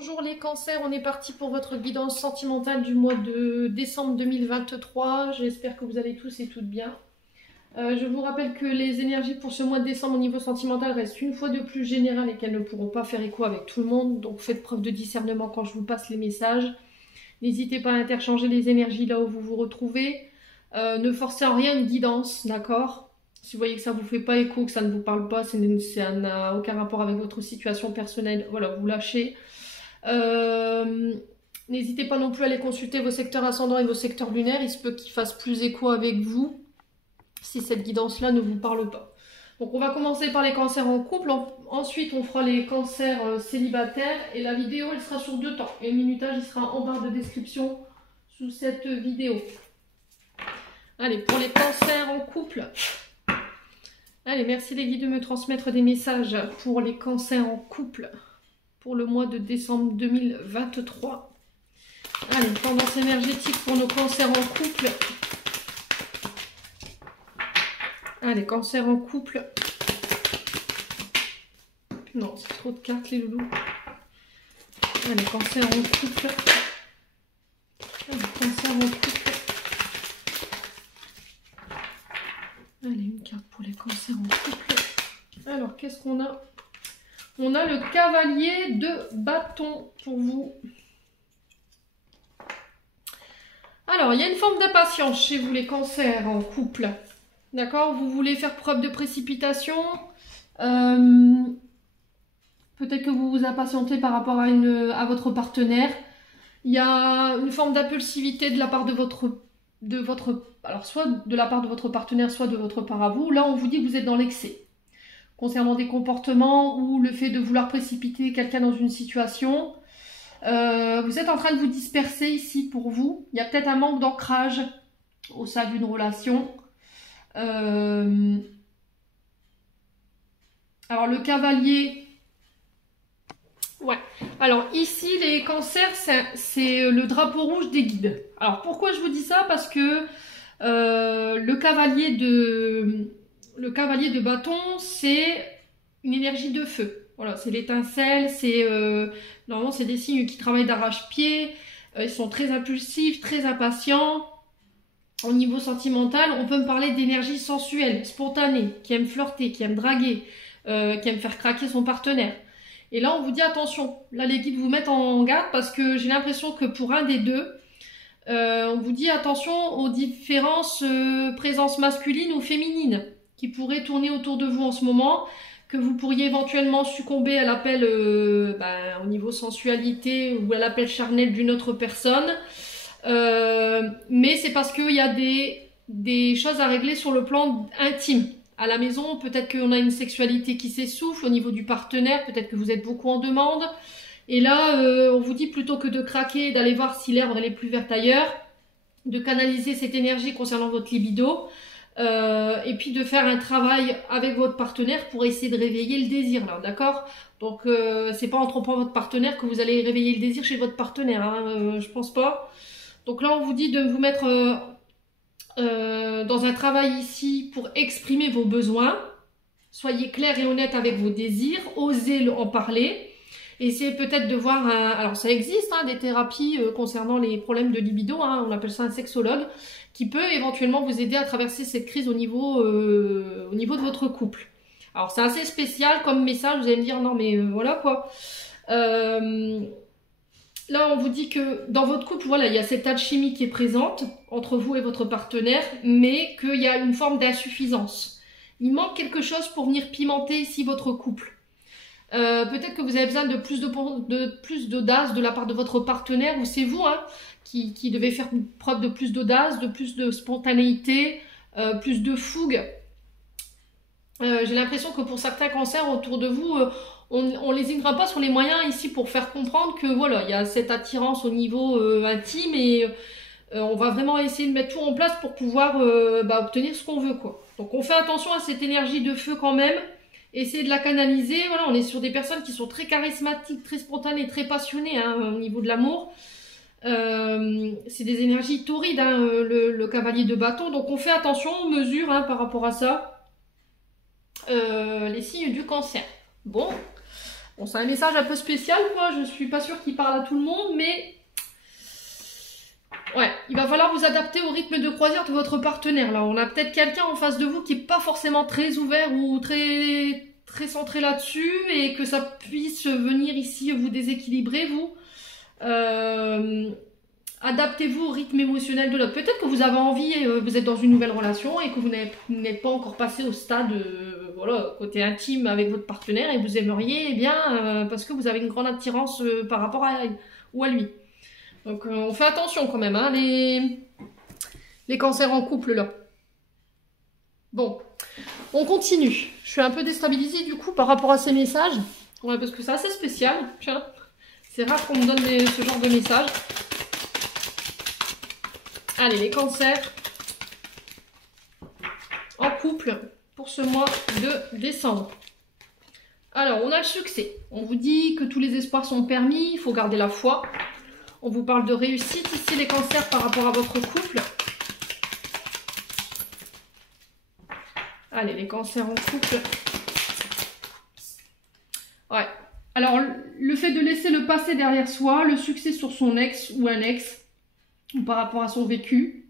Bonjour les cancers, on est parti pour votre guidance sentimentale du mois de décembre 2023. J'espère que vous allez tous et toutes bien. Je vous rappelle que les énergies pour ce mois de décembre au niveau sentimental restent une fois de plus générales et qu'elles ne pourront pas faire écho avec tout le monde. Donc faites preuve de discernement quand je vous passe les messages. N'hésitez pas à interchanger les énergies là où vous vous retrouvez. Ne forcez en rien une guidance, d'accord ? Si vous voyez que ça ne vous fait pas écho, que ça ne vous parle pas, ça n'a aucun rapport avec votre situation personnelle, voilà, vous lâchez. N'hésitez pas non plus à aller consulter vos secteurs ascendants et vos secteurs lunaires, il se peut qu'ils fassent plus écho avec vous si cette guidance-là ne vous parle pas. Donc on va commencer par les cancers en couple, ensuite on fera les cancers célibataires et la vidéo elle sera sur 2 temps. Et le minutage il sera en barre de description sous cette vidéo. Allez, pour les cancers en couple. Allez, merci les guides de me transmettre des messages pour les cancers en couple pour le mois de décembre 2023. Allez, tendance énergétique pour nos cancers en couple. Allez, cancers en couple. Non, c'est trop de cartes les loulous. Allez, cancers en couple. Allez, cancers en couple. Allez, une carte pour les cancers en couple. Alors, qu'est-ce qu'on a? On a le cavalier de bâton pour vous. Alors, il y a une forme d'impatience chez vous, les cancers en couple. D'accord? Vous voulez faire preuve de précipitation. Peut-être que vous vous impatientez par rapport à votre partenaire. Il y a une forme d'impulsivité de la part de votre... alors, soit de la part de votre partenaire, soit de votre part à vous. Là, on vous dit que vous êtes dans l'excès. Concernant des comportements ou le fait de vouloir précipiter quelqu'un dans une situation. Vous êtes en train de vous disperser ici pour vous. Il y a peut-être un manque d'ancrage au sein d'une relation. Alors le cavalier... Ouais. Alors ici, les cancers, c'est le drapeau rouge des guides. Alors pourquoi je vous dis ça? Parce que le cavalier de bâton, c'est une énergie de feu. Voilà, c'est l'étincelle, normalement c'est des signes qui travaillent d'arrache-pied, ils sont très impulsifs, très impatients. Au niveau sentimental, on peut me parler d'énergie sensuelle, spontanée, qui aime flirter, qui aime draguer, qui aime faire craquer son partenaire. Et là, on vous dit attention, là les guides vous mettent en garde parce que j'ai l'impression que pour un des deux, on vous dit attention aux différences présence masculine ou féminine qui pourraient tourner autour de vous en ce moment, que vous pourriez éventuellement succomber à l'appel au niveau sensualité ou à l'appel charnel d'une autre personne. Mais c'est parce qu'il y a des choses à régler sur le plan intime. À la maison, peut-être qu'on a une sexualité qui s'essouffle au niveau du partenaire, peut-être que vous êtes beaucoup en demande. Et là, on vous dit plutôt que de craquer, d'aller voir si l'herbe elle est plus verte ailleurs, de canaliser cette énergie concernant votre libido, et puis de faire un travail avec votre partenaire pour essayer de réveiller le désir, là, d'accord? Donc, c'est pas en trompant votre partenaire que vous allez réveiller le désir chez votre partenaire, hein, je pense pas. Donc là, on vous dit de vous mettre dans un travail ici pour exprimer vos besoins. Soyez clair et honnête avec vos désirs, osez en parler. Essayez peut-être de voir, alors ça existe, hein, des thérapies concernant les problèmes de libido, hein, on appelle ça un sexologue, qui peut éventuellement vous aider à traverser cette crise au niveau de votre couple. Alors c'est assez spécial comme message, vous allez me dire non mais voilà quoi. Là on vous dit que dans votre couple, voilà, il y a cette alchimie qui est présente entre vous et votre partenaire, mais qu'il y a une forme d'insuffisance. Il manque quelque chose pour venir pimenter ici votre couple. Peut-être que vous avez besoin de plus d'audace de la part de votre partenaire, ou c'est vous hein, qui devez faire preuve de plus d'audace, de plus de spontanéité, plus de fougue. J'ai l'impression que pour certains cancers autour de vous, on lésinera pas sur les moyens ici pour faire comprendre que voilà, il y a cette attirance au niveau intime et on va vraiment essayer de mettre tout en place pour pouvoir obtenir ce qu'on veut, quoi. Donc on fait attention à cette énergie de feu quand même. Essayez de la canaliser. Voilà, on est sur des personnes qui sont très charismatiques, très spontanées, très passionnées hein, au niveau de l'amour. C'est des énergies torrides, hein, le cavalier de bâton. Donc on fait attention, on mesure hein, par rapport à ça les signes du cancer. Bon, Bon, c'est un message un peu spécial, quoi. Je suis pas sûre qu'il parle à tout le monde, mais... Ouais, il va falloir vous adapter au rythme de croisière de votre partenaire. Là, on a peut-être quelqu'un en face de vous qui est pas forcément très ouvert ou très centré là-dessus et que ça puisse venir ici vous déséquilibrer, vous. Adaptez-vous au rythme émotionnel de l'autre. Peut-être que vous avez envie, vous êtes dans une nouvelle relation et que vous n'êtes pas encore passé au stade, voilà, côté intime avec votre partenaire et vous aimeriez, eh bien, parce que vous avez une grande attirance par rapport à elle ou à lui. Donc on fait attention quand même, hein, les cancers en couple là. Bon, on continue. Je suis un peu déstabilisée du coup par rapport à ces messages. Ouais, parce que c'est assez spécial. Tiens, c'est rare qu'on me donne ce genre de messages. Allez, les cancers en couple pour ce mois de décembre. Alors, on a le succès. On vous dit que tous les espoirs sont permis, il faut garder la foi. On vous parle de réussite ici, les cancers, par rapport à votre couple. Allez, les cancers en couple. Ouais. Alors, le fait de laisser le passé derrière soi, le succès sur son ex ou un ex, ou par rapport à son vécu.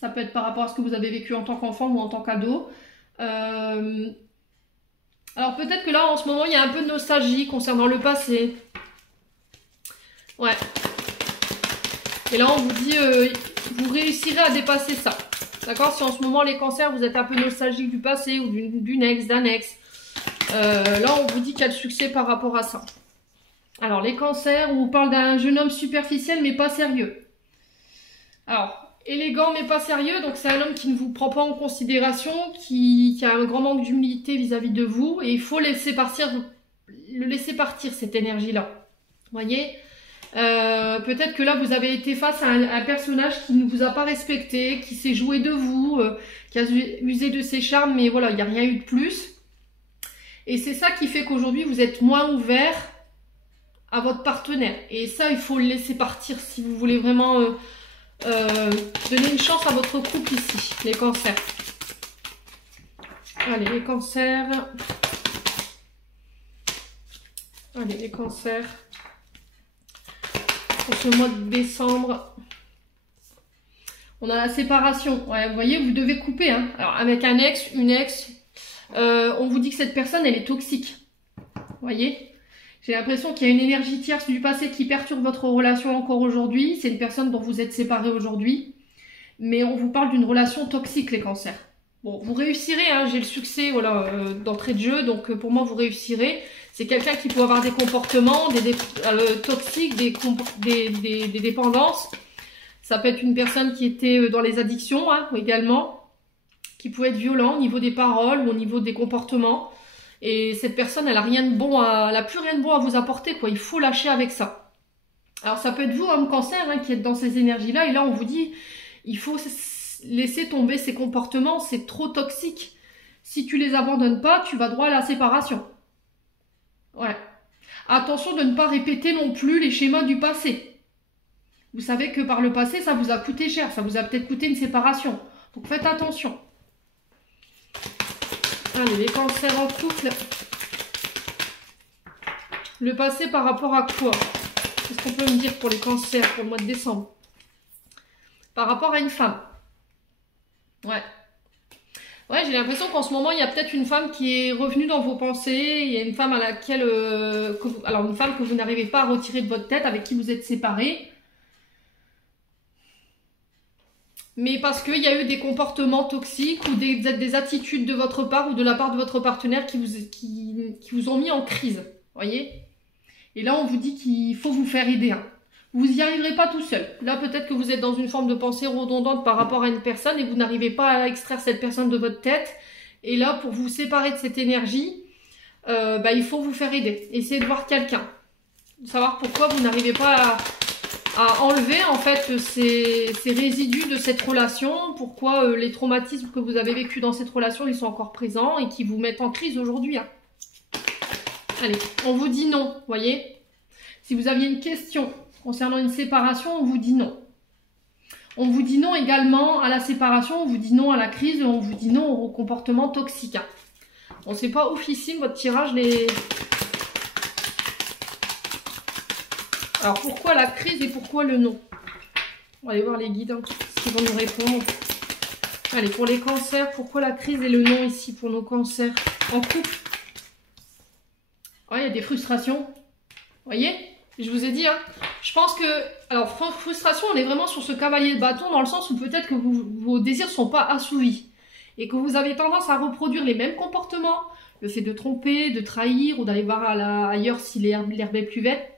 Ça peut être par rapport à ce que vous avez vécu en tant qu'enfant ou en tant qu'ado. Alors, peut-être que là, en ce moment, il y a un peu de nostalgie concernant le passé. Ouais. Et là, on vous dit, vous réussirez à dépasser ça. D'accord? Si en ce moment, les cancers, vous êtes un peu nostalgique du passé ou d'une ex, d'un ex. Là, on vous dit qu'il y a le succès par rapport à ça. Alors, les cancers, on vous parle d'un jeune homme superficiel, mais pas sérieux. Alors, élégant, mais pas sérieux. Donc, c'est un homme qui ne vous prend pas en considération, qui a un grand manque d'humilité vis-à-vis de vous. Et il faut le laisser partir, cette énergie-là. Vous voyez? Peut-être que là vous avez été face à un personnage qui ne vous a pas respecté, qui s'est joué de vous, qui a usé de ses charmes, mais voilà, il n'y a rien eu de plus. Et c'est ça qui fait qu'aujourd'hui vous êtes moins ouvert à votre partenaire. Et ça, il faut le laisser partir si vous voulez vraiment donner une chance à votre couple ici, les cancers. Allez, les cancers. Allez, les cancers. Pour ce mois de décembre, on a la séparation. Ouais, vous voyez, vous devez couper. Hein. Alors, avec un ex, une ex, on vous dit que cette personne, elle est toxique. Vous voyez? J'ai l'impression qu'il y a une énergie tierce du passé qui perturbe votre relation encore aujourd'hui. C'est une personne dont vous êtes séparés aujourd'hui. Mais on vous parle d'une relation toxique, les cancers. Bon, vous réussirez, hein, j'ai le succès voilà, d'entrée de jeu. Donc, pour moi, vous réussirez. C'est quelqu'un qui peut avoir des comportements toxiques, des dépendances. Ça peut être une personne qui était dans les addictions hein, également, qui peut être violent au niveau des paroles ou au niveau des comportements. Et cette personne, elle a rien de bon, elle a plus rien de bon à vous apporter, quoi. Il faut lâcher avec ça. Alors ça peut être vous, homme cancer, hein, qui êtes dans ces énergies-là. Et là, on vous dit, il faut laisser tomber ces comportements. C'est trop toxique. Si tu les abandonnes pas, tu vas droit à la séparation. Ouais. Attention de ne pas répéter non plus les schémas du passé. Vous savez que par le passé, ça vous a coûté cher. Ça vous a peut-être coûté une séparation. Donc faites attention. Allez, les cancers en couple. Le passé par rapport à quoi? Qu'est-ce qu'on peut me dire pour les cancers pour le mois de décembre? Par rapport à une femme. Ouais. Ouais, j'ai l'impression qu'en ce moment, il y a peut-être une femme qui est revenue dans vos pensées. Il y a une femme à laquelle... alors, une femme que vous n'arrivez pas à retirer de votre tête, avec qui vous êtes séparés. Mais parce qu'il y a eu des comportements toxiques ou des attitudes de votre part ou de la part de votre partenaire qui vous ont mis en crise. Voyez? Et là, on vous dit qu'il faut vous faire aider. Hein. Vous n'y arriverez pas tout seul. Là, peut-être que vous êtes dans une forme de pensée redondante par rapport à une personne et vous n'arrivez pas à extraire cette personne de votre tête. Et là, pour vous séparer de cette énergie, il faut vous faire aider. Essayez de voir quelqu'un. Savoir pourquoi vous n'arrivez pas à enlever en fait ces résidus de cette relation. Pourquoi les traumatismes que vous avez vécus dans cette relation, ils sont encore présents et qui vous mettent en crise aujourd'hui. Hein. Allez, on vous dit non, voyez. Si vous aviez une question concernant une séparation, on vous dit non. On vous dit non également à la séparation, on vous dit non à la crise, on vous dit non au comportement toxique. Bon, c'est pas oufissime votre tirage, Alors, pourquoi la crise et pourquoi le non? On va aller voir les guides, hein, ce qu'ils vont nous répondre. Allez, pour les cancers, pourquoi la crise et le non ici pour nos cancers? En couple. Ouais, il y a des frustrations. Vous voyez? Je vous ai dit, hein. Je pense que... Alors, frustration, on est vraiment sur ce cavalier de bâton dans le sens où peut-être que vos désirs ne sont pas assouvis. Et que vous avez tendance à reproduire les mêmes comportements. Le fait de tromper, de trahir ou d'aller voir ailleurs si l'herbe est plus verte,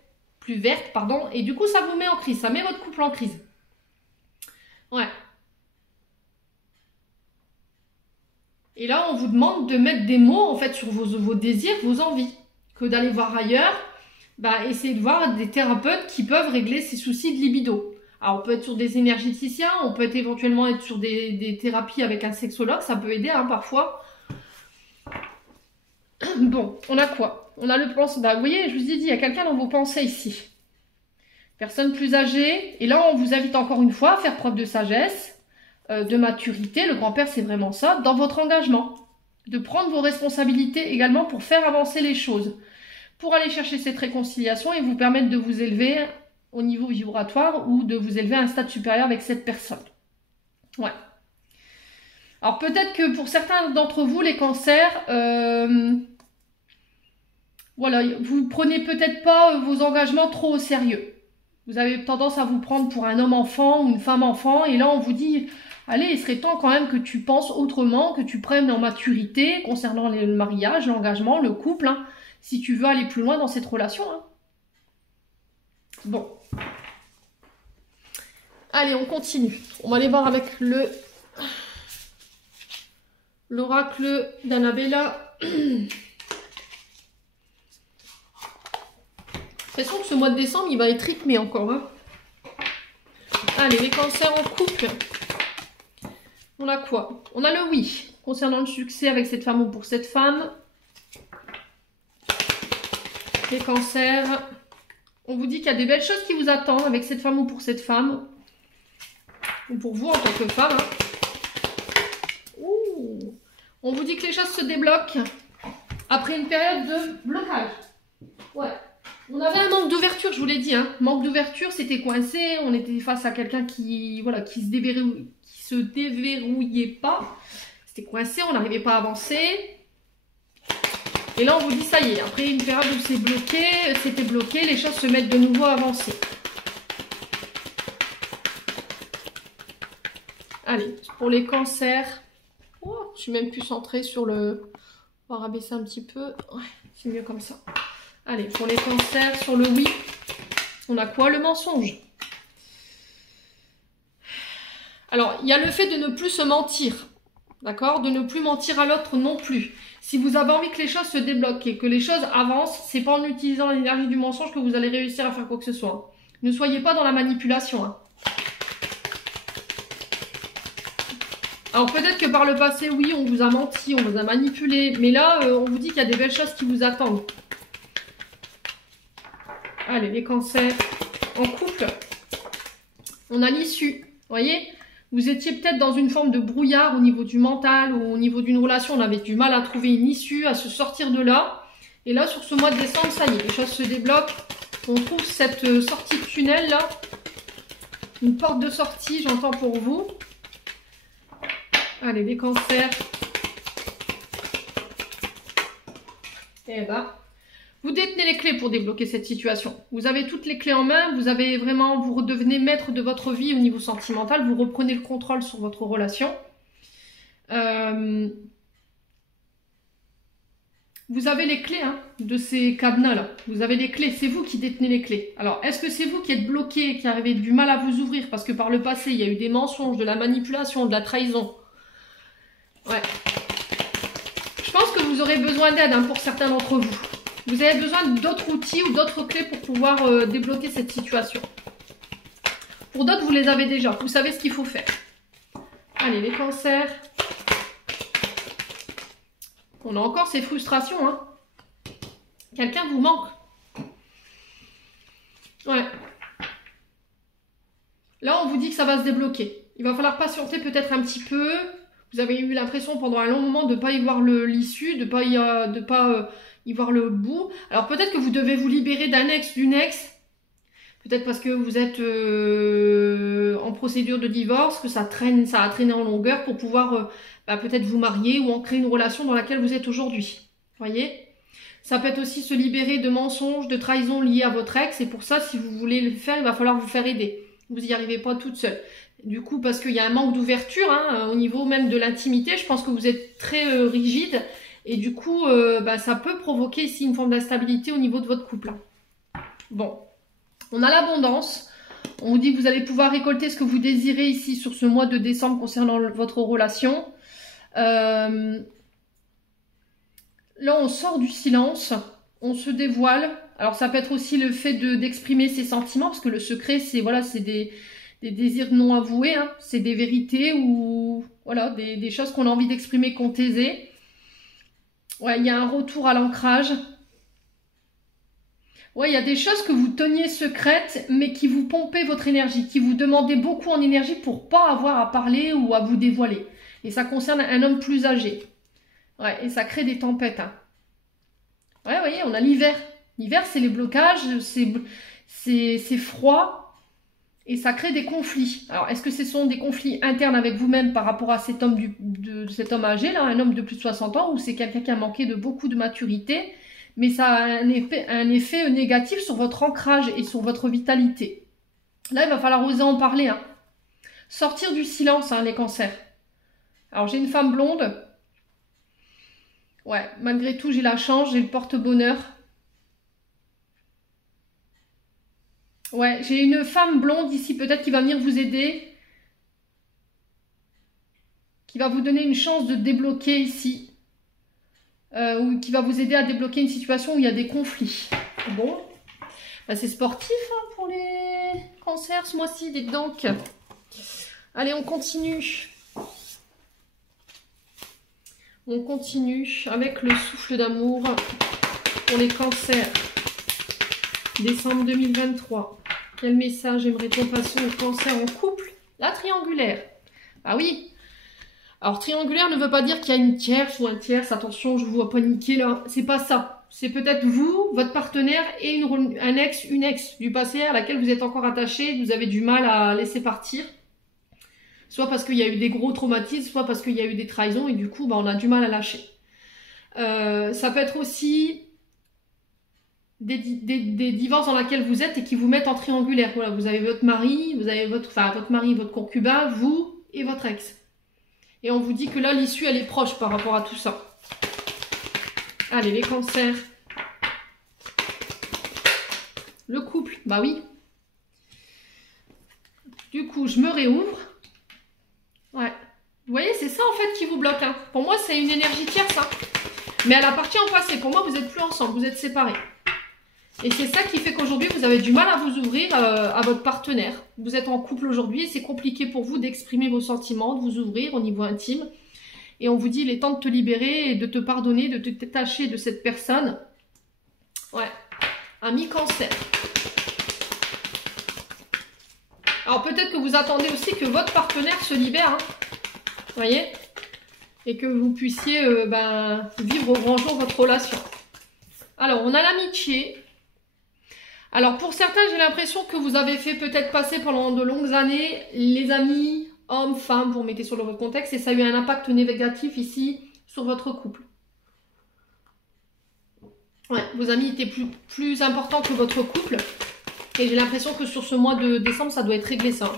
pardon. Et du coup, ça vous met en crise. Ça met votre couple en crise. Ouais. Et là, on vous demande de mettre des mots, en fait, sur vos désirs, vos envies. Que d'aller voir ailleurs, bah, essayez de voir des thérapeutes qui peuvent régler ces soucis de libido. Alors, on peut être sur des énergéticiens, on peut éventuellement être sur des thérapies avec un sexologue, ça peut aider, hein, parfois. Bon, on a quoi? On a le pensée. Bah, vous voyez, je vous ai dit, il y a quelqu'un dans vos pensées ici. Personne plus âgée. Et là, on vous invite encore une fois à faire preuve de sagesse, de maturité. Le grand-père, c'est vraiment ça, dans votre engagement. De prendre vos responsabilités également pour faire avancer les choses. Pour aller chercher cette réconciliation et vous permettre de vous élever au niveau vibratoire ou de vous élever à un stade supérieur avec cette personne. Ouais. Alors peut-être que pour certains d'entre vous, les cancers, voilà, vous prenez peut-être pas vos engagements trop au sérieux. Vous avez tendance à vous prendre pour un homme enfant ou une femme enfant et là on vous dit... Allez, il serait temps quand même que tu penses autrement, que tu prennes en maturité concernant le mariage, l'engagement, le couple, hein, si tu veux aller plus loin dans cette relation. Hein. Bon. Allez, on continue. On va aller voir avec l'oracle d'Annabella. J'ai l'impression que ce mois de décembre, il va être rythmé encore. Hein. Allez, les cancers en couple. On a quoi? On a le oui, concernant le succès avec cette femme ou pour cette femme. Les cancers. On vous dit qu'il y a des belles choses qui vous attendent avec cette femme ou pour cette femme. Ou pour vous en tant que femme. Hein. Ouh. On vous dit que les choses se débloquent après une période de blocage. Ouais. On avait un manque d'ouverture, je vous l'ai dit. Hein. Manque d'ouverture, c'était coincé. On était face à quelqu'un qui, voilà, qui se déverrouillait pas. C'était coincé, on n'arrivait pas à avancer. Et là, on vous dit, ça y est, après une période où c'était bloqué, les choses se mettent de nouveau à avancer. Allez, pour les cancers. Oh, je suis même plus centrée sur le... On va rabaisser un petit peu. Ouais, c'est mieux comme ça. Allez, pour les cancers, sur le oui, on a quoi? Le mensonge. Alors, il y a le fait de ne plus se mentir, d'accord? De ne plus mentir à l'autre non plus. Si vous avez envie que les choses se débloquent et que les choses avancent, c'est pas en utilisant l'énergie du mensonge que vous allez réussir à faire quoi que ce soit. Ne soyez pas dans la manipulation. Hein. Alors peut-être que par le passé, oui, on vous a menti, on vous a manipulé, mais là, on vous dit qu'il y a des belles choses qui vous attendent. Allez, les cancers en couple, on a l'issue, vous voyez? Vous étiez peut-être dans une forme de brouillard au niveau du mental ou au niveau d'une relation. On avait du mal à trouver une issue, à se sortir de là. Et là, sur ce mois de décembre, ça y est, les choses se débloquent. On trouve cette sortie de tunnel là. Une porte de sortie, j'entends pour vous. Allez, les cancers. Eh ben, vous détenez les clés pour débloquer cette situation. Vous avez toutes les clés en main, vous redevenez maître de votre vie au niveau sentimental, vous reprenez le contrôle sur votre relation. Vous avez les clés hein, de ces cadenas-là. Vous avez les clés, c'est vous qui détenez les clés. Alors, est-ce que c'est vous qui êtes bloqué, qui avez du mal à vous ouvrir parce que par le passé, il y a eu des mensonges, de la manipulation, de la trahison? Ouais. Je pense que vous aurez besoin d'aide hein, pour certains d'entre vous. Vous avez besoin d'autres outils ou d'autres clés pour pouvoir débloquer cette situation. Pour d'autres, vous les avez déjà. Vous savez ce qu'il faut faire. Allez, les cancers. On a encore ces frustrations. Hein. Quelqu'un vous manque. Ouais. Là, on vous dit que ça va se débloquer. Il va falloir patienter peut-être un petit peu. Vous avez eu l'impression pendant un long moment de ne pas y voir l'issue, de ne pas y voir le bout. Alors peut-être que vous devez vous libérer d'un ex, d'une ex. Peut-être parce que vous êtes en procédure de divorce, que ça a traîné en longueur pour pouvoir peut-être vous marier ou ancrer une relation dans laquelle vous êtes aujourd'hui. Voyez? Ça peut être aussi se libérer de mensonges, de trahisons liées à votre ex. Et pour ça, si vous voulez le faire, il va falloir vous faire aider. Vous n'y arrivez pas toute seule. Du coup, parce qu'il y a un manque d'ouverture au niveau même de l'intimité, je pense que vous êtes très rigide. Et du coup, ça peut provoquer ici une forme d'instabilité au niveau de votre couple. Bon, on a l'abondance. On vous dit que vous allez pouvoir récolter ce que vous désirez ici sur ce mois de décembre concernant votre relation. Là, on sort du silence, on se dévoile. Alors, ça peut être aussi le fait d'exprimer ses sentiments, parce que le secret, c'est des désirs non avoués, hein. C'est des vérités ou voilà, des choses qu'on a envie d'exprimer, qu'on taisait. Ouais, il y a un retour à l'ancrage. Ouais, il y a des choses que vous teniez secrètes, mais qui vous pompaient votre énergie, qui vous demandaient beaucoup en énergie pour pas avoir à parler ou à vous dévoiler. Et ça concerne un homme plus âgé. Ouais, et ça crée des tempêtes. Hein. Ouais, vous voyez, on a l'hiver. L'hiver, c'est les blocages, c'est froid et ça crée des conflits. Alors, est-ce que ce sont des conflits internes avec vous-même par rapport à cet homme, cet homme âgé, là, un homme de plus de 60 ans, ou c'est quelqu'un qui a manqué de beaucoup de maturité, mais ça a un effet négatif sur votre ancrage et sur votre vitalité. Là, il va falloir oser en parler. Hein. Sortir du silence, hein, les cancers. Alors, j'ai une femme blonde. Ouais, malgré tout, j'ai la chance, j'ai le porte-bonheur. Ouais, j'ai une femme blonde ici, peut-être qui va venir vous aider. Qui va vous donner une chance de débloquer ici. Ou qui va vous aider à débloquer une situation où il y a des conflits. Bon, c'est sportif hein, pour les cancers ce mois-ci, dites donc. Allez, on continue. On continue avec le souffle d'amour pour les cancers. Décembre 2023. Quel message aimerait-on passer aux cancers en couple? La triangulaire. Ah oui. Alors triangulaire ne veut pas dire qu'il y a une tierce ou un tierce. Attention, je vous vois paniquer là. C'est pas ça. C'est peut-être vous, votre partenaire et un ex, une ex du passé à laquelle vous êtes encore attaché. Vous avez du mal à laisser partir. Soit parce qu'il y a eu des gros traumatismes, soit parce qu'il y a eu des trahisons et du coup, on a du mal à lâcher. Ça peut être aussi des divorces dans lesquels vous êtes et qui vous mettent en triangulaire. Voilà, vous avez votre mari, votre mari, votre concubin, vous et votre ex. Et on vous dit que là, l'issue, elle est proche par rapport à tout ça. Allez, les cancers. Le couple, bah oui. Du coup, je me réouvre. Ouais. Vous voyez, c'est ça en fait qui vous bloque. Hein. Pour moi, c'est une énergie tierce. Hein. Mais elle appartient au passé. Pour moi, vous n'êtes plus ensemble, vous êtes séparés. Et c'est ça qui fait qu'aujourd'hui, vous avez du mal à vous ouvrir à votre partenaire. Vous êtes en couple aujourd'hui et c'est compliqué pour vous d'exprimer vos sentiments, de vous ouvrir au niveau intime. Et on vous dit, il est temps de te libérer et de te pardonner, de te détacher de cette personne. Ouais. Ami cancer. Alors peut-être que vous attendez aussi que votre partenaire se libère, hein, voyez, et que vous puissiez vivre au grand jour votre relation. Alors on a l'amitié. Alors pour certains, j'ai l'impression que vous avez fait peut-être passer pendant de longues années les amis, hommes, femmes, vous remettez sur votre contexte, et ça a eu un impact négatif ici sur votre couple. Ouais, vos amis étaient plus importants que votre couple. Et j'ai l'impression que sur ce mois de décembre, ça doit être réglé ça.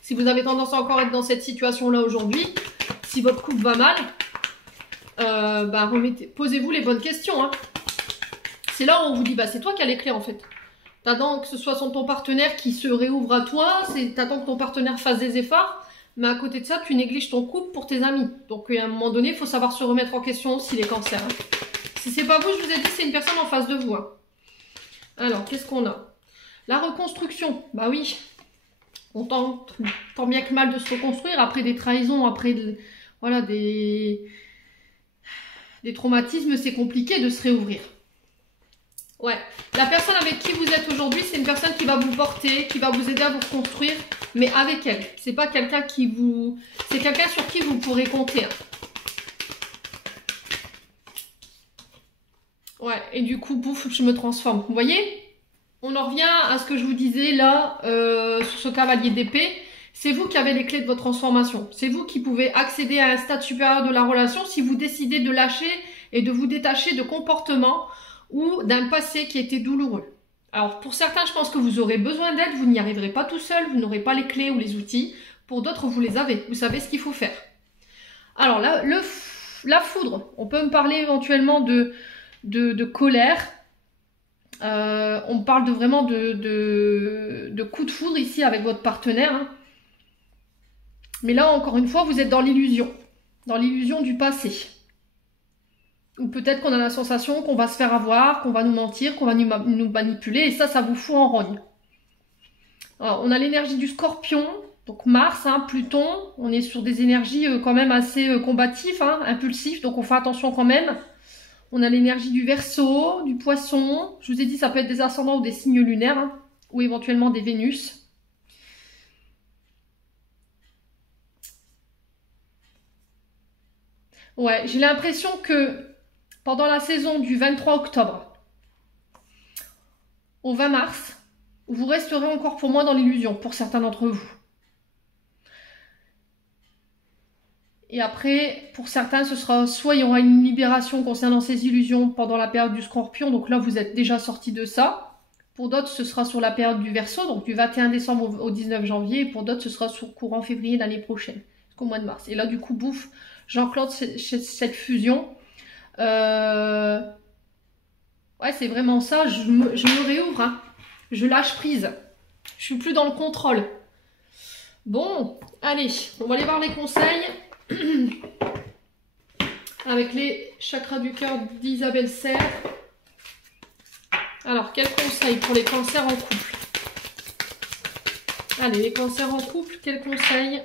Si vous avez tendance à encore être dans cette situation-là aujourd'hui, si votre couple va mal, posez-vous les bonnes questions. Hein. C'est là où on vous dit, c'est toi qui as les clés en fait. T'attends que ce soit ton partenaire qui se réouvre à toi, t'attends que ton partenaire fasse des efforts, mais à côté de ça, tu négliges ton couple pour tes amis. Donc à un moment donné, il faut savoir se remettre en question aussi les cancers. Hein. Si c'est pas vous, je vous ai dit, c'est une personne en face de vous. Hein. Alors, qu'est-ce qu'on a? La reconstruction, bah oui, on tente tant bien que mal de se reconstruire après des trahisons, après des traumatismes, c'est compliqué de se réouvrir. Ouais, la personne avec qui vous êtes aujourd'hui, c'est une personne qui va vous porter, qui va vous aider à vous reconstruire, mais avec elle. C'est pas quelqu'un c'est quelqu'un sur qui vous pourrez compter. Hein. Ouais, et du coup, bouf, je me transforme. Vous voyez ? on en revient à ce que je vous disais là, sur ce cavalier d'épée. C'est vous qui avez les clés de votre transformation. C'est vous qui pouvez accéder à un stade supérieur de la relation si vous décidez de lâcher et de vous détacher de comportements ou d'un passé qui était douloureux. Alors pour certains, je pense que vous aurez besoin d'aide, vous n'y arriverez pas tout seul, vous n'aurez pas les clés ou les outils. Pour d'autres, vous les avez, vous savez ce qu'il faut faire. Alors là, la foudre, on peut me parler éventuellement de colère. On parle vraiment de coup de foudre ici avec votre partenaire. Hein. Mais là, encore une fois, vous êtes dans l'illusion du passé. Ou peut-être qu'on a la sensation qu'on va se faire avoir, qu'on va nous mentir, qu'on va nous manipuler, et ça vous fout en rogne. Alors, on a l'énergie du Scorpion, donc Mars, hein, Pluton, on est sur des énergies quand même assez combatives, hein, impulsives, donc on fait attention quand même. On a l'énergie du Verseau, du Poisson, je vous ai dit ça peut être des ascendants ou des signes lunaires, hein, ou éventuellement des Vénus. Ouais, j'ai l'impression que pendant la saison du 23 octobre au 20 mars, vous resterez encore pour moi dans l'illusion, pour certains d'entre vous. Et après, pour certains, ce sera soit il y aura une libération concernant ces illusions pendant la période du Scorpion, donc là vous êtes déjà sorti de ça. Pour d'autres, ce sera sur la période du Verseau, donc du 21 décembre au 19 janvier, et pour d'autres, ce sera sur courant février l'année prochaine, jusqu'au mois de mars. Et là, du coup, bouffe, j'enclenche cette fusion. Ouais, c'est vraiment ça, je me réouvre, hein. Je lâche prise. Je suis plus dans le contrôle. Bon, allez, on va aller voir les conseils avec les chakras du cœur d'Isabelle Serre. Alors, quels conseils pour les cancers en couple? Allez, les cancers en couple, quels conseils?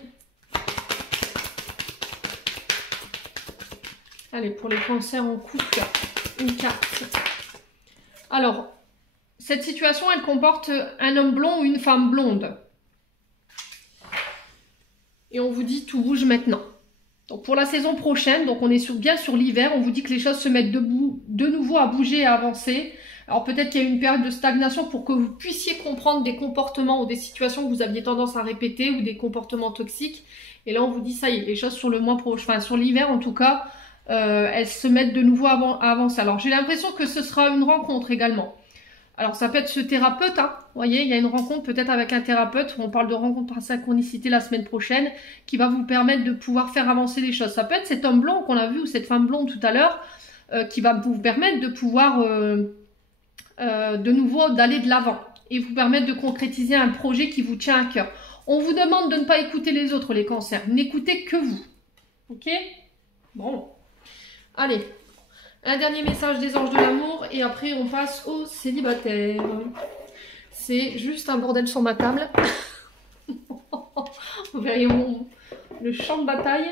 Allez, pour les cancers en couple, une carte. Alors, cette situation, elle comporte un homme blond ou une femme blonde. Et on vous dit tout bouge maintenant. Donc pour la saison prochaine, donc on est bien sur l'hiver, on vous dit que les choses se mettent de nouveau à bouger et à avancer. Alors peut-être qu'il y a une période de stagnation pour que vous puissiez comprendre des comportements ou des situations que vous aviez tendance à répéter ou des comportements toxiques. Et là on vous dit ça y est, les choses sur le mois prochain, enfin sur l'hiver en tout cas, elles se mettent de nouveau à avancer. Alors j'ai l'impression que ce sera une rencontre également. Alors ça peut être ce thérapeute, hein. Vous voyez, il y a une rencontre peut-être avec un thérapeute, on parle de rencontre par synchronicité la semaine prochaine, qui va vous permettre de pouvoir faire avancer les choses. Ça peut être cet homme blond qu'on a vu, ou cette femme blonde tout à l'heure, qui va vous permettre de pouvoir de nouveau d'aller de l'avant, et vous permettre de concrétiser un projet qui vous tient à cœur. On vous demande de ne pas écouter les autres, les cancers, n'écoutez que vous. Ok? Bon. Allez. Un dernier message des anges de l'amour et après on passe aux célibataires. C'est juste un bordel sur ma table. Vous verriez le champ de bataille.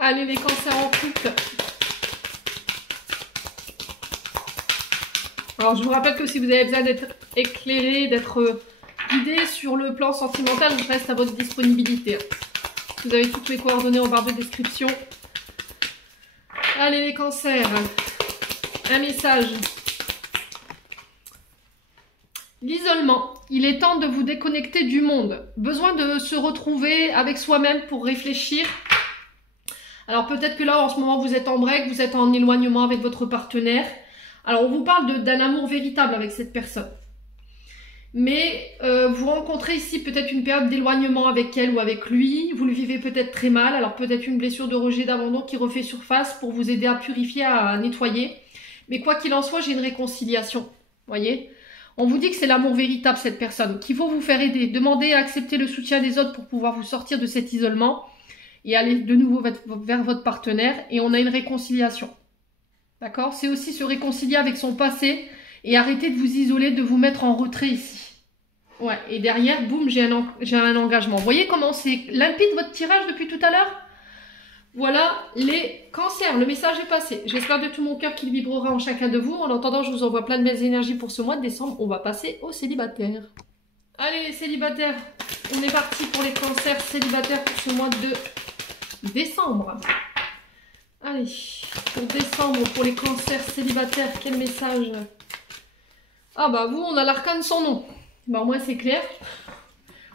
Allez les cancers en couple. Alors je vous rappelle que si vous avez besoin d'être éclairé, d'être guidé sur le plan sentimental, je reste à votre disponibilité. Vous avez toutes mes coordonnées en barre de description. Allez les cancers, un message. L'isolement, il est temps de vous déconnecter du monde. Besoin de se retrouver avec soi-même pour réfléchir. Alors peut-être que là en ce moment vous êtes en break, vous êtes en éloignement avec votre partenaire. Alors on vous parle d'un amour véritable avec cette personne. Mais vous rencontrez ici peut-être une période d'éloignement avec elle ou avec lui. Vous le vivez peut-être très mal. Alors peut-être une blessure de rejet, d'abandon qui refait surface pour vous aider à purifier, à nettoyer. Mais quoi qu'il en soit, j'ai une réconciliation. Voyez ? On vous dit que c'est l'amour véritable, cette personne, qu'il faut vous faire aider. Demandez à accepter le soutien des autres pour pouvoir vous sortir de cet isolement et aller de nouveau vers votre partenaire. Et on a une réconciliation. D'accord ? C'est aussi se réconcilier avec son passé et arrêter de vous isoler, de vous mettre en retrait ici. Ouais, et derrière, boum, j'ai un engagement. Vous voyez comment c'est limpide votre tirage depuis tout à l'heure? Voilà les cancers, le message est passé. J'espère de tout mon cœur qu'il vibrera en chacun de vous. En attendant, je vous envoie plein de belles énergies pour ce mois de décembre. On va passer aux célibataires. Allez les célibataires, on est parti pour les cancers célibataires pour ce mois de décembre. Allez, pour décembre, pour les cancers célibataires, quel message? Ah bah vous, on a l'arcane sans nom. Bah au moins c'est clair.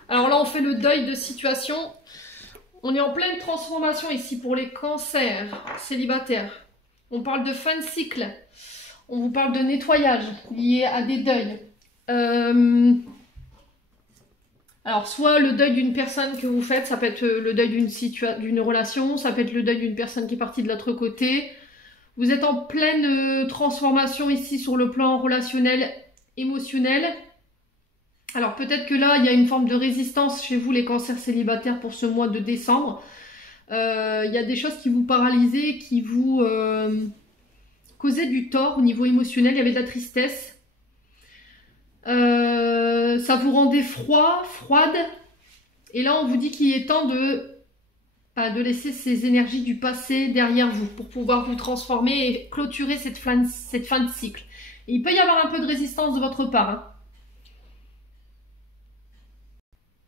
Alors là, on fait le deuil de situation. On est en pleine transformation ici pour les cancers célibataires. On parle de fin de cycle. On vous parle de nettoyage lié à des deuils. Alors, soit le deuil d'une personne que vous faites, ça peut être le deuil d'une relation, ça peut être le deuil d'une personne qui est partie de l'autre côté. Vous êtes en pleine transformation ici sur le plan relationnel, émotionnel. Alors, peut-être que là, il y a une forme de résistance chez vous, les cancers célibataires, pour ce mois de décembre. Il y a des choses qui vous paralysaient, qui vous causaient du tort au niveau émotionnel. Il y avait de la tristesse. Ça vous rendait froide. Et là, on vous dit qu'il est temps de laisser ces énergies du passé derrière vous pour pouvoir vous transformer et clôturer cette fin de cycle. Et il peut y avoir un peu de résistance de votre part. Hein.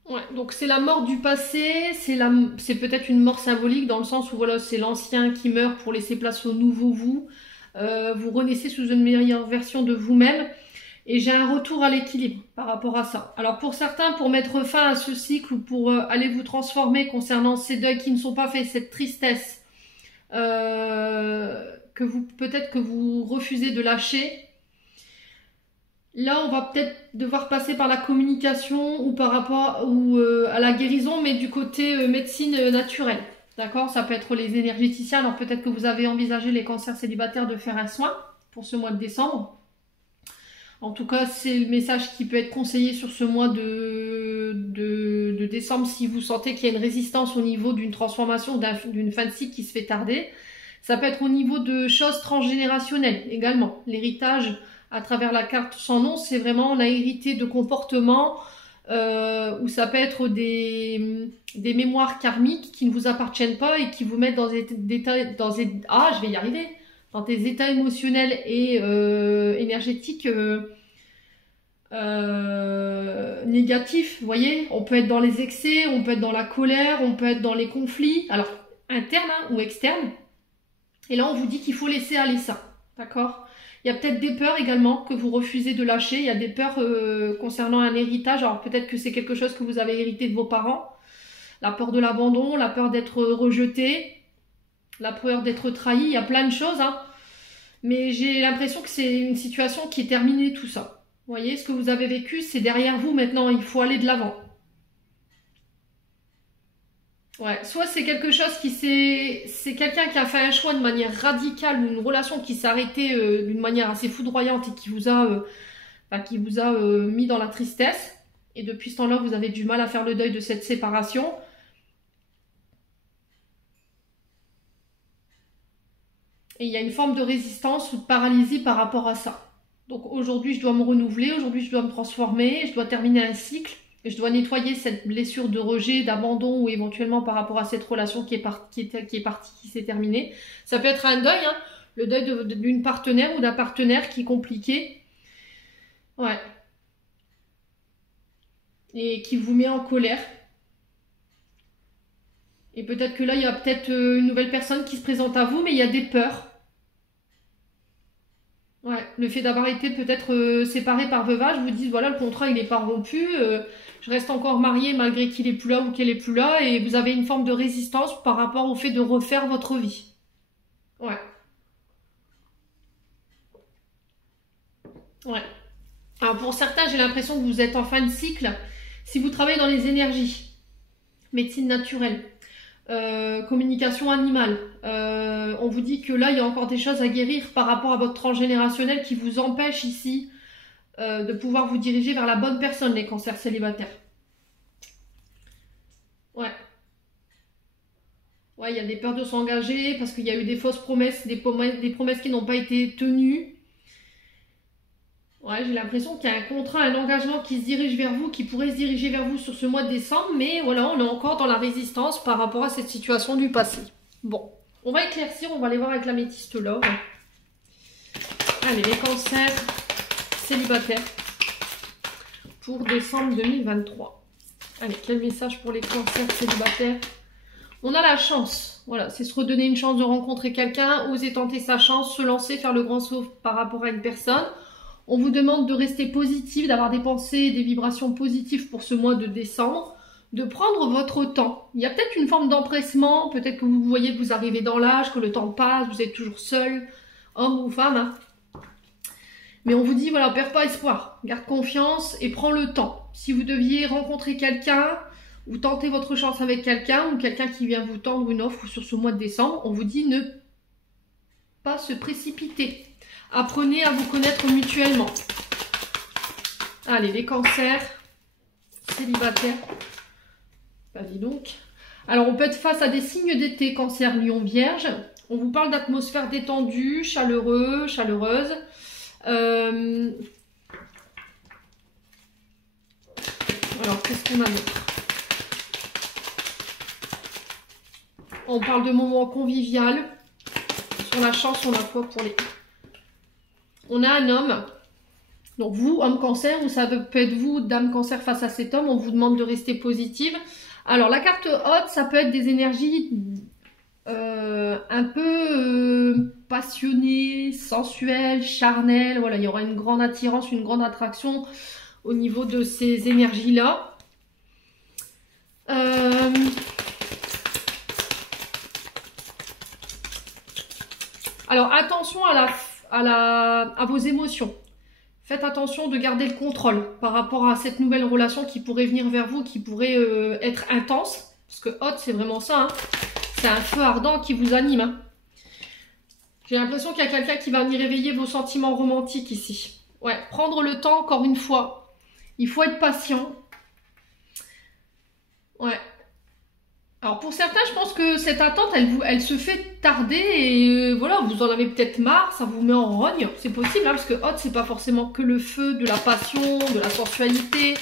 Ouais, donc c'est la mort du passé, c'est peut-être une mort symbolique dans le sens où voilà, c'est l'ancien qui meurt pour laisser place au nouveau vous. Vous renaissez sous une meilleure version de vous-même. Et j'ai un retour à l'équilibre par rapport à ça. Alors pour certains, pour mettre fin à ce cycle ou pour aller vous transformer concernant ces deuils qui ne sont pas faits, cette tristesse peut-être que vous refusez de lâcher. Là, on va peut-être devoir passer par la communication ou par rapport à la guérison, mais du côté médecine naturelle. D'accord? Ça peut être les énergéticiens. Alors peut-être que vous avez envisagé les cancers célibataires de faire un soin pour ce mois de décembre. En tout cas, c'est le message qui peut être conseillé sur ce mois de décembre si vous sentez qu'il y a une résistance au niveau d'une transformation, d'une fin de cycle qui se fait tarder. Ça peut être au niveau de choses transgénérationnelles également. L'héritage à travers la carte sans nom, c'est vraiment on a hérité de comportements ou ça peut être des mémoires karmiques qui ne vous appartiennent pas et qui vous mettent dans des états émotionnels et énergétiques négatifs, vous voyez. On peut être dans les excès, on peut être dans la colère, on peut être dans les conflits, alors internes ou externes. Et là, on vous dit qu'il faut laisser aller ça, d'accord? Il y a peut-être des peurs également que vous refusez de lâcher. Il y a des peurs concernant un héritage. Alors peut-être que c'est quelque chose que vous avez hérité de vos parents. La peur de l'abandon, la peur d'être rejeté, la peur d'être trahi, il y a plein de choses, hein. Mais j'ai l'impression que c'est une situation qui est terminée, tout ça. Vous voyez, ce que vous avez vécu, c'est derrière vous maintenant, il faut aller de l'avant. Ouais, soit c'est quelque chose c'est quelqu'un qui a fait un choix de manière radicale, ou une relation qui s'est arrêtée d'une manière assez foudroyante et qui vous a mis dans la tristesse. Et depuis ce temps-là, vous avez du mal à faire le deuil de cette séparation. Et il y a une forme de résistance ou de paralysie par rapport à ça. Donc aujourd'hui, je dois me renouveler, aujourd'hui, je dois me transformer, je dois terminer un cycle, et je dois nettoyer cette blessure de rejet, d'abandon ou éventuellement par rapport à cette relation qui s'est terminée. Ça peut être un deuil, hein, le deuil d'une partenaire ou d'un partenaire qui est compliqué. Ouais. Et qui vous met en colère. Et peut-être que là, il y a peut-être une nouvelle personne qui se présente à vous, mais il y a des peurs. Ouais, le fait d'avoir été peut-être séparé par veuvage, vous dites voilà, le contrat il n'est pas rompu, je reste encore mariée malgré qu'il est plus là ou qu'elle est plus là, et vous avez une forme de résistance par rapport au fait de refaire votre vie. Ouais. Ouais. Alors pour certains, j'ai l'impression que vous êtes en fin de cycle. Si vous travaillez dans les énergies, médecine naturelle, communication animale, on vous dit que là il y a encore des choses à guérir par rapport à votre transgénérationnel qui vous empêche ici de pouvoir vous diriger vers la bonne personne, les cancers célibataires. Ouais. Ouais, il y a des peurs de s'engager parce qu'il y a eu des fausses promesses, des promesses qui n'ont pas été tenues. Ouais, j'ai l'impression qu'il y a un contrat, un engagement qui se dirige vers vous, qui pourrait se diriger vers vous sur ce mois de décembre, mais voilà, on est encore dans la résistance par rapport à cette situation du passé. Bon, on va éclaircir, on va aller voir avec l'améthyste l'or. Allez, les cancers célibataires pour décembre 2023. Allez, quel message pour les cancers célibataires? On a la chance. chance. Voilà, c'est se redonner une chance de rencontrer quelqu'un, oser tenter sa chance, se lancer, faire le grand saut par rapport à une personne. On vous demande de rester positif, d'avoir des pensées, des vibrations positives pour ce mois de décembre, de prendre votre temps. Il y a peut-être une forme d'empressement, peut-être que vous voyez que vous arrivez dans l'âge, que le temps passe, vous êtes toujours seul, homme ou femme. Hein. Mais on vous dit, voilà, perds pas espoir, garde confiance et prends le temps. Si vous deviez rencontrer quelqu'un ou tenter votre chance avec quelqu'un ou quelqu'un qui vient vous tendre une offre sur ce mois de décembre, on vous dit ne pas se précipiter. Apprenez à vous connaître mutuellement. Allez, les cancers, célibataires. Bah dis donc. Alors, on peut être face à des signes d'été, cancer, lion, vierge. On vous parle d'atmosphère détendue, chaleureux, chaleureuse. Alors, qu'est-ce qu'on a d'autre? On parle de moments convivial. Sur la chance, on a quoi pour les... On a un homme. Donc vous, homme cancer, ou ça peut être vous, dame cancer, face à cet homme. On vous demande de rester positive. Alors, la carte haute, ça peut être des énergies un peu passionnées, sensuelles, charnelles. Voilà, il y aura une grande attirance, une grande attraction au niveau de ces énergies-là. Alors, attention à vos émotions. Faites attention de garder le contrôle par rapport à cette nouvelle relation qui pourrait venir vers vous, qui pourrait être intense. Parce que haute, c'est vraiment ça. Hein. C'est un feu ardent qui vous anime. Hein. J'ai l'impression qu'il y a quelqu'un qui va venir réveiller vos sentiments romantiques ici. Ouais, prendre le temps, encore une fois. Il faut être patient. Ouais. Alors pour certains, je pense que cette attente, elle se fait tarder et voilà, vous en avez peut-être marre, ça vous met en rogne. C'est possible, hein, parce que hot, c'est pas forcément que le feu, de la passion, de la sensualité,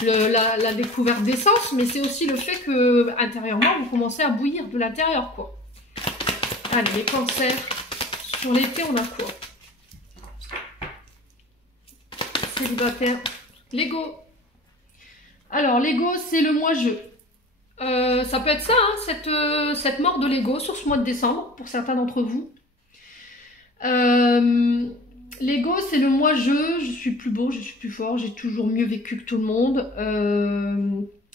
la découverte d'essence, mais c'est aussi le fait que intérieurement, vous commencez à bouillir de l'intérieur, quoi. Allez, les cancers. Sur l'été, on a quoi? Célibataire. L'ego. Alors, l'ego, c'est le moi-je. Ça peut être ça, hein, cette mort de l'ego sur ce mois de décembre, pour certains d'entre vous. L'ego, c'est le moi-je suis plus beau, je suis plus fort, j'ai toujours mieux vécu que tout le monde.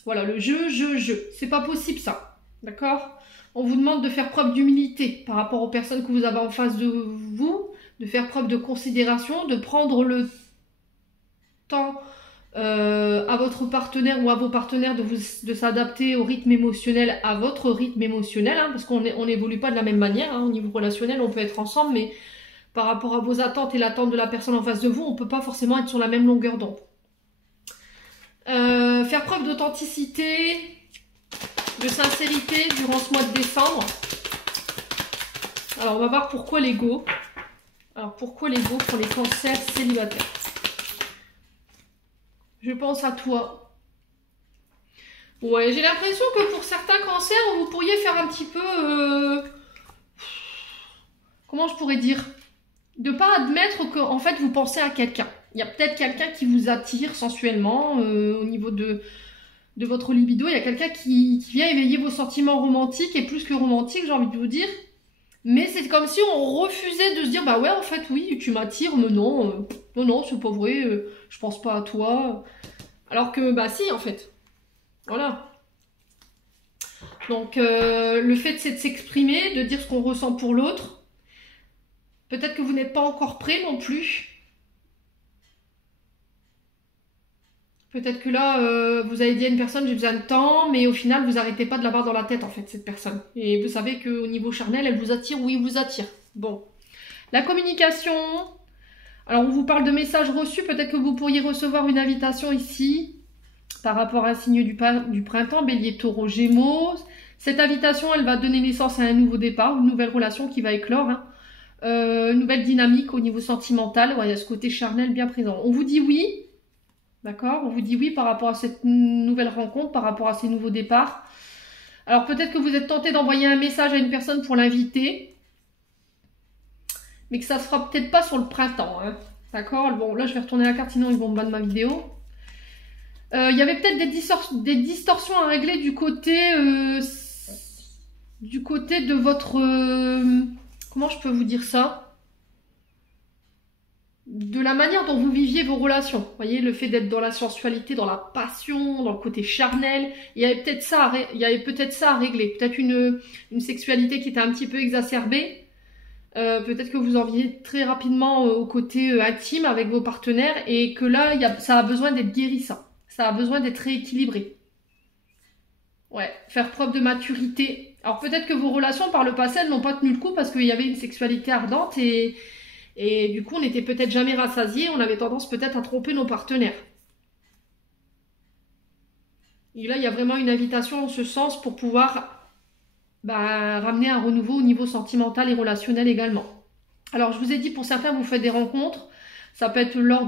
Voilà, le je. C'est pas possible ça, d'accord? On vous demande de faire preuve d'humilité par rapport aux personnes que vous avez en face de vous, de faire preuve de considération, de prendre le temps à votre partenaire ou à vos partenaires de s'adapter au rythme émotionnel, à votre rythme émotionnel, hein, parce qu'on n'évolue pas de la même manière, hein, au niveau relationnel, on peut être ensemble, mais par rapport à vos attentes et l'attente de la personne en face de vous, on ne peut pas forcément être sur la même longueur d'onde. Faire preuve d'authenticité, de sincérité durant ce mois de décembre. Alors on va voir pourquoi l'ego. Alors pourquoi l'ego pour les cancers célibataires? Je pense à toi. Ouais, j'ai l'impression que pour certains cancers, vous pourriez faire un petit peu... comment je pourrais dire? De ne pas admettre que en fait, vous pensez à quelqu'un. Il y a peut-être quelqu'un qui vous attire sensuellement au niveau de votre libido. Il y a quelqu'un qui vient éveiller vos sentiments romantiques, et plus que romantiques, j'ai envie de vous dire. Mais c'est comme si on refusait de se dire, bah ouais, en fait, oui, tu m'attires, mais non, non, c'est pas vrai, je pense pas à toi. Alors que, bah si, en fait. Voilà. Donc, le fait, c'est de s'exprimer, de dire ce qu'on ressent pour l'autre. Peut-être que vous n'êtes pas encore prêt non plus. Peut-être que là, vous avez dit à une personne, j'ai besoin de temps, mais au final, vous n'arrêtez pas de l'avoir dans la tête, en fait, cette personne. Et vous savez qu'au niveau charnel, elle vous attire ou il vous attire. Bon. La communication. Alors, on vous parle de messages reçus. Peut-être que vous pourriez recevoir une invitation ici, par rapport à un signe du printemps, Bélier, Taureau, Gémeaux. Cette invitation, elle va donner naissance à un nouveau départ, une nouvelle relation qui va éclore, hein. Une nouvelle dynamique au niveau sentimental. Ouais, il y a ce côté charnel bien présent. On vous dit oui. D'accord? On vous dit oui par rapport à cette nouvelle rencontre, par rapport à ces nouveaux départs. Alors peut-être que vous êtes tenté d'envoyer un message à une personne pour l'inviter, mais que ça se fera peut-être pas sur le printemps. Hein. D'accord? Bon, là je vais retourner la carte, sinon ils vont me ban de ma vidéo. Il y avait peut-être des distorsions à régler du côté du côté de votre... comment je peux vous dire ça? De la manière dont vous viviez vos relations. Vous voyez, le fait d'être dans la sensualité, dans la passion, dans le côté charnel. Il y avait peut-être ça, ça à régler. Peut-être une sexualité qui était un petit peu exacerbée. Peut-être que vous en veniez très rapidement au côté intime avec vos partenaires et que là, ça a besoin d'être guéri, ça. Ça a besoin d'être rééquilibré. Ouais, faire preuve de maturité. Alors peut-être que vos relations par le passé, elles n'ont pas tenu le coup parce qu'il y avait une sexualité ardente et du coup, on n'était peut-être jamais rassasiés. On avait tendance peut-être à tromper nos partenaires. Et là, il y a vraiment une invitation en ce sens pour pouvoir ramener un renouveau au niveau sentimental et relationnel également. Alors, je vous ai dit, pour certains, vous faites des rencontres. Ça peut être lors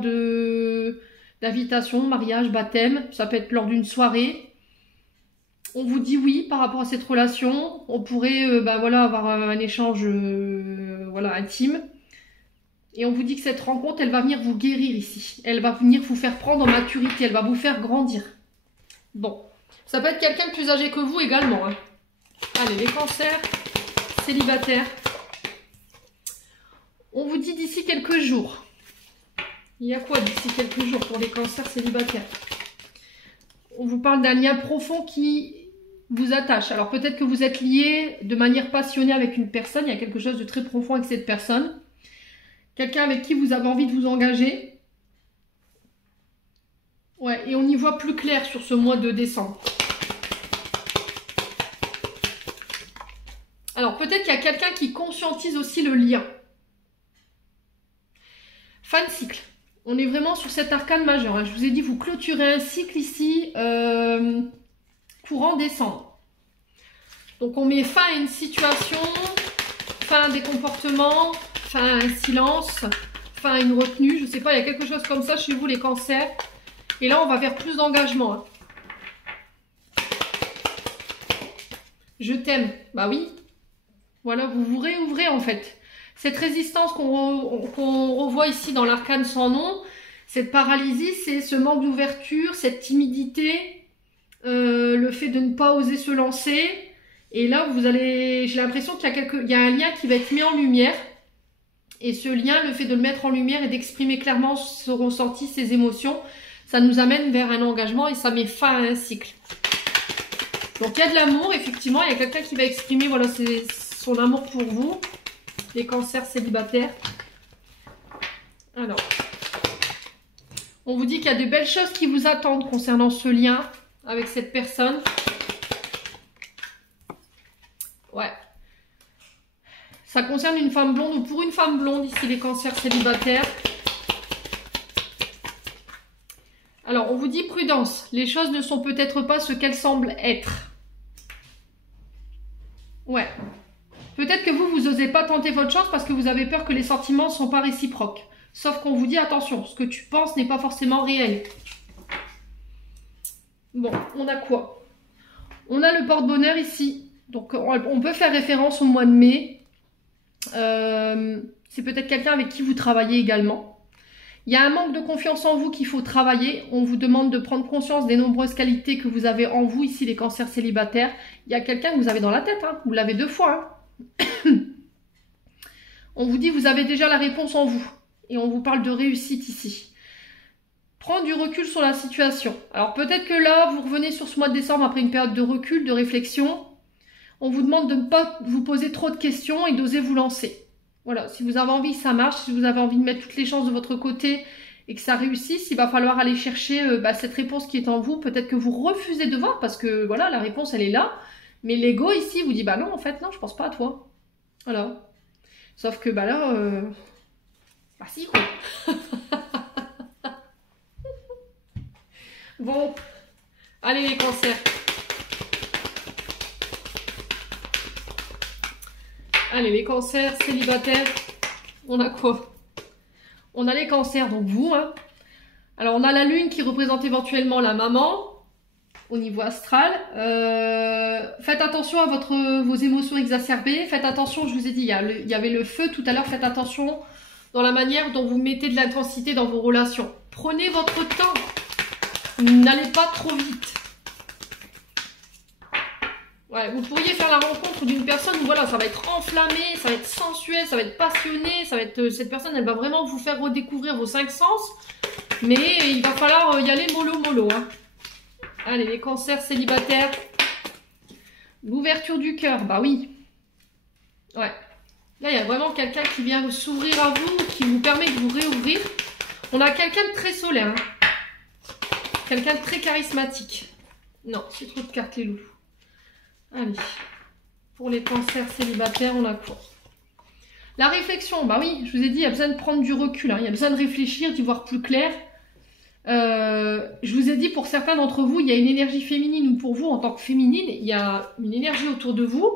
d'invitations, mariage, baptême. Ça peut être lors d'une soirée. On vous dit oui par rapport à cette relation. On pourrait avoir un échange intime. Et on vous dit que cette rencontre, elle va venir vous guérir ici. Elle va venir vous faire prendre en maturité. Elle va vous faire grandir. Bon. Ça peut être quelqu'un de plus âgé que vous également. Hein. Allez, les cancers, célibataires. On vous dit d'ici quelques jours. Il y a quoi d'ici quelques jours pour les cancers célibataires? On vous parle d'un lien profond qui vous attache. Alors peut-être que vous êtes lié de manière passionnée avec une personne. Il y a quelque chose de très profond avec cette personne. Quelqu'un avec qui vous avez envie de vous engager. Ouais, et on y voit plus clair sur ce mois de décembre. Alors peut-être qu'il y a quelqu'un qui conscientise aussi le lien. Fin de cycle. On est vraiment sur cet arcane majeur. Hein. Je vous ai dit, vous clôturez un cycle ici, courant décembre. Donc on met fin à une situation, fin à des comportements, fin à un silence, fin à une retenue. Je ne sais pas, il y a quelque chose comme ça chez vous les cancers. Et là, on va vers plus d'engagement. Hein. Je t'aime. Bah oui. Voilà, vous vous réouvrez en fait. Cette résistance qu'on revoit ici dans l'arcane sans nom, cette paralysie, c'est ce manque d'ouverture, cette timidité, le fait de ne pas oser se lancer. Et là, j'ai l'impression qu'il y a un lien qui va être mis en lumière. Et ce lien, le fait de le mettre en lumière et d'exprimer clairement ce ressenti, ses émotions, ça nous amène vers un engagement et ça met fin à un cycle. Donc il y a de l'amour, effectivement, il y a quelqu'un qui va exprimer son amour pour vous, les cancers célibataires. Alors, on vous dit qu'il y a de belles choses qui vous attendent concernant ce lien avec cette personne. Ouais. Ça concerne une femme blonde ou pour une femme blonde, ici les cancers célibataires. Alors, on vous dit prudence. Les choses ne sont peut-être pas ce qu'elles semblent être. Ouais. Peut-être que vous n'osez pas tenter votre chance parce que vous avez peur que les sentiments ne sont pas réciproques. Sauf qu'on vous dit attention, ce que tu penses n'est pas forcément réel. Bon, on a quoi? On a le porte-bonheur ici. Donc, on peut faire référence au mois de mai. C'est peut-être quelqu'un avec qui vous travaillez également. Il y a un manque de confiance en vous qu'il faut travailler. On vous demande de prendre conscience des nombreuses qualités que vous avez en vous, ici les cancers célibataires. Il y a quelqu'un que vous avez dans la tête, hein. Vous l'avez 2 fois. Hein. On vous dit vous avez déjà la réponse en vous. Et on vous parle de réussite ici. Prendre du recul sur la situation. Alors peut-être que là, vous revenez sur ce mois de décembre après une période de recul, de réflexion. On vous demande de ne pas vous poser trop de questions et d'oser vous lancer. Voilà, si vous avez envie que ça marche, si vous avez envie de mettre toutes les chances de votre côté et que ça réussisse, il va falloir aller chercher cette réponse qui est en vous. Peut-être que vous refusez de voir parce que voilà, la réponse elle est là. Mais l'ego ici vous dit bah non, en fait, non, je pense pas à toi. Voilà. Sauf que bah là, bah si quoi. Bon, allez les cancers. Allez, les cancers célibataires, on a quoi? On a les cancers, donc vous. Hein. Alors, on a la lune qui représente éventuellement la maman au niveau astral. Faites attention à vos émotions exacerbées. Faites attention, je vous ai dit, il y avait le feu tout à l'heure. Faites attention dans la manière dont vous mettez de l'intensité dans vos relations. Prenez votre temps. N'allez pas trop vite. Ouais, vous pourriez faire la rencontre d'une personne où voilà, ça va être enflammé, ça va être sensuel, ça va être passionné, ça va être cette personne, elle va vraiment vous faire redécouvrir vos 5 sens, mais il va falloir y aller mollo mollo. Hein. Allez, les cancers célibataires, l'ouverture du cœur, bah oui. Ouais. Là, il y a vraiment quelqu'un qui vient s'ouvrir à vous, qui vous permet de vous réouvrir. On a quelqu'un de très solaire, hein. Quelqu'un de très charismatique. Non, c'est trop de cartes les loulous. Allez, pour les cancers célibataires, on a quoi? La réflexion, bah oui, je vous ai dit, il y a besoin de prendre du recul, hein. Il y a besoin de réfléchir, d'y voir plus clair. Je vous ai dit, pour certains d'entre vous, il y a une énergie féminine, ou pour vous, en tant que féminine, il y a une énergie autour de vous.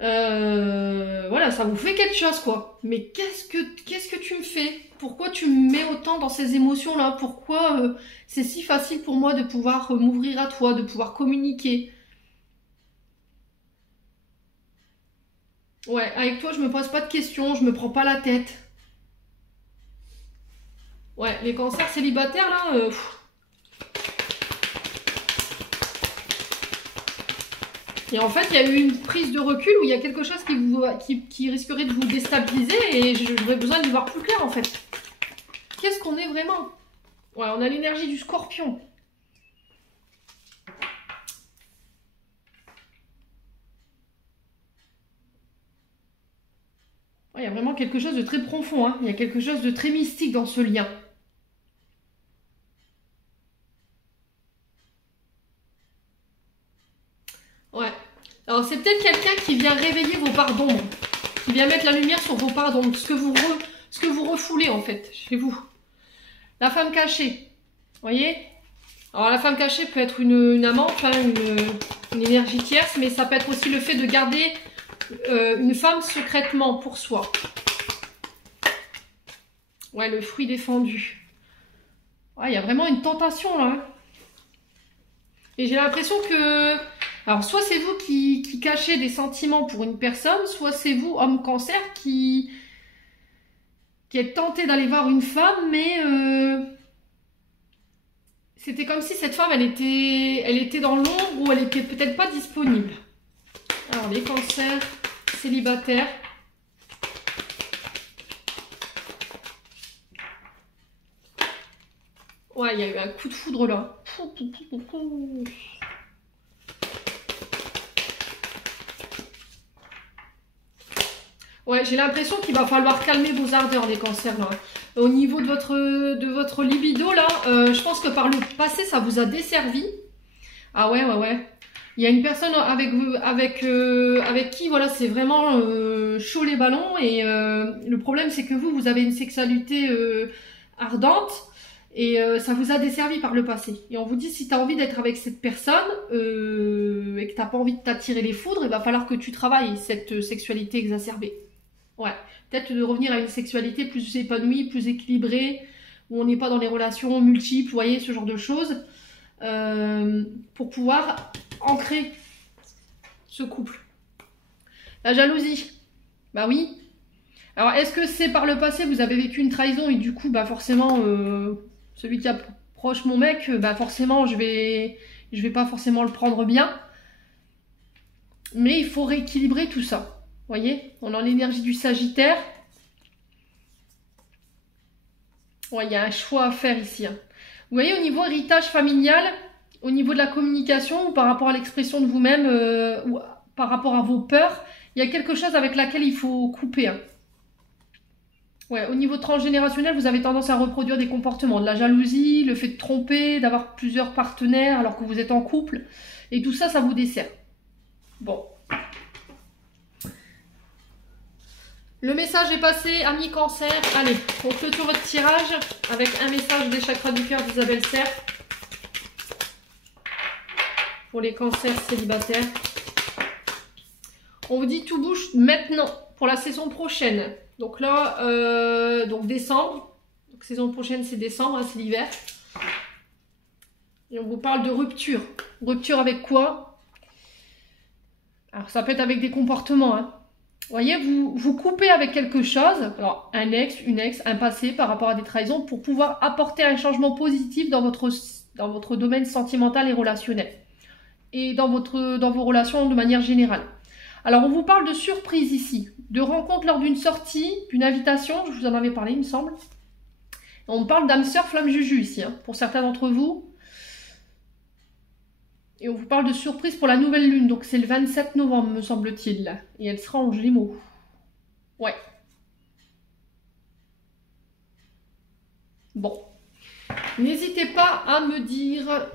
Voilà, ça vous fait quelque chose, quoi. Mais qu'est-ce que tu me fais? Pourquoi tu me mets autant dans ces émotions-là? Pourquoi c'est si facile pour moi de pouvoir m'ouvrir à toi, de pouvoir communiquer? Ouais, avec toi, je me pose pas de questions, je me prends pas la tête. Ouais, les cancers célibataires, là... Et en fait, il y a eu une prise de recul où il y a quelque chose qui risquerait de vous déstabiliser et j'aurais besoin d'y voir plus clair, en fait. Qu'est-ce qu'on est vraiment? Ouais, on a l'énergie du scorpion. Il y a vraiment quelque chose de très profond, hein. Il y a quelque chose de très mystique dans ce lien. Ouais. Alors c'est peut-être quelqu'un qui vient réveiller vos parts d'ombre, qui vient mettre la lumière sur vos parts d'ombre, ce que vous refoulez en fait, chez vous. La femme cachée, vous voyez? Alors la femme cachée peut être une amante, enfin, une énergie tierce, mais ça peut être aussi le fait de garder une femme secrètement pour soi. Ouais, le fruit défendu. Ouais, il y a vraiment une tentation là. Hein. Et j'ai l'impression que... Alors, soit c'est vous qui cachez des sentiments pour une personne, soit c'est vous, homme cancer, qui êtes tenté d'aller voir une femme, mais c'était comme si cette femme, elle était dans l'ombre ou elle était peut-être pas disponible. Alors, les cancers célibataires. Ouais, il y a eu un coup de foudre là. Ouais, j'ai l'impression qu'il va falloir calmer vos ardeurs, les cancers, là. Au niveau de votre libido, là, je pense que par le passé, ça vous a desservi. Ah ouais, ouais, ouais. Il y a une personne avec qui, voilà, c'est vraiment chaud les ballons. Et le problème, c'est que vous avez une sexualité ardente. Et ça vous a desservi par le passé. Et on vous dit, si tu as envie d'être avec cette personne et que tu n'as pas envie de t'attirer les foudres, il va falloir que tu travailles cette sexualité exacerbée. Ouais, peut-être de revenir à une sexualité plus épanouie, plus équilibrée, où on n'est pas dans les relations multiples, vous voyez, ce genre de choses, pour pouvoir ancrer ce couple. La jalousie, bah oui. Alors, est-ce que c'est par le passé, vous avez vécu une trahison et du coup, bah forcément, celui qui approche mon mec, bah forcément, je vais pas forcément le prendre bien. Mais il faut rééquilibrer tout ça. Vous voyez, on a l'énergie du Sagittaire. Ouais, il y a un choix à faire ici. Hein. Vous voyez, au niveau héritage familial, au niveau de la communication, ou par rapport à l'expression de vous-même, ou par rapport à vos peurs, il y a quelque chose avec laquelle il faut couper. Hein. Ouais, au niveau transgénérationnel, vous avez tendance à reproduire des comportements, de la jalousie, le fait de tromper, d'avoir plusieurs partenaires alors que vous êtes en couple. Et tout ça, ça vous dessert. Bon. Le message est passé, amis cancer. Allez, on clôture votre tirage avec un message des chakras du cœur d'Isabelle Serre pour les cancers célibataires. On vous dit tout bouge maintenant pour la saison prochaine. Donc là, donc décembre. Donc saison prochaine, c'est décembre, hein, c'est l'hiver. Et on vous parle de rupture. Rupture avec quoi? Alors ça peut être avec des comportements, hein. Vous voyez, vous coupez avec quelque chose, alors un ex, une ex, un passé par rapport à des trahisons pour pouvoir apporter un changement positif dans votre domaine sentimental et relationnel. et dans vos relations de manière générale. Alors, on vous parle de surprise ici, de rencontre lors d'une sortie, d'une invitation, je vous en avais parlé, il me semble. On parle d'âme sœur, flamme juju ici, hein, pour certains d'entre vous. Et on vous parle de surprise pour la nouvelle lune, donc c'est le 27 novembre, me semble-t-il. Et elle sera en Gémeaux. Ouais. Bon. N'hésitez pas à me dire...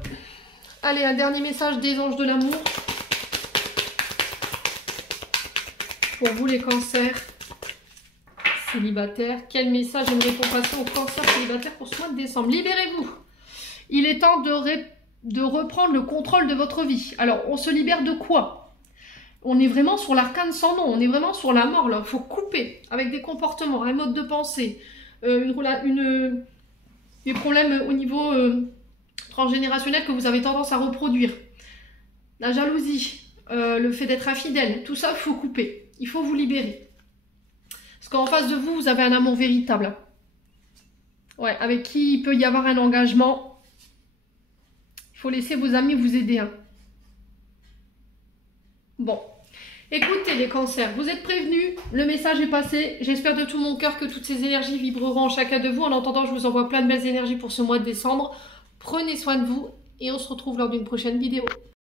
Allez, un dernier message des anges de l'amour. Pour vous les cancers célibataires. Quel message aimerait-on passer aux cancers célibataires pour ce mois de décembre? Libérez-vous. Il est temps de reprendre le contrôle de votre vie. Alors, on se libère de quoi? On est vraiment sur l'arcane sans nom. On est vraiment sur la mort, là. Il faut couper avec des comportements, un mode de pensée, des problèmes au niveau transgénérationnel que vous avez tendance à reproduire. La jalousie, le fait d'être infidèle, tout ça, il faut couper. Il faut vous libérer. Parce qu'en face de vous, vous avez un amour véritable. Ouais, avec qui il peut y avoir un engagement. Il faut laisser vos amis vous aider. Hein. Bon. Écoutez les cancers, vous êtes prévenus, le message est passé. J'espère de tout mon cœur que toutes ces énergies vibreront en chacun de vous. En attendant, je vous envoie plein de belles énergies pour ce mois de décembre. Prenez soin de vous et on se retrouve lors d'une prochaine vidéo.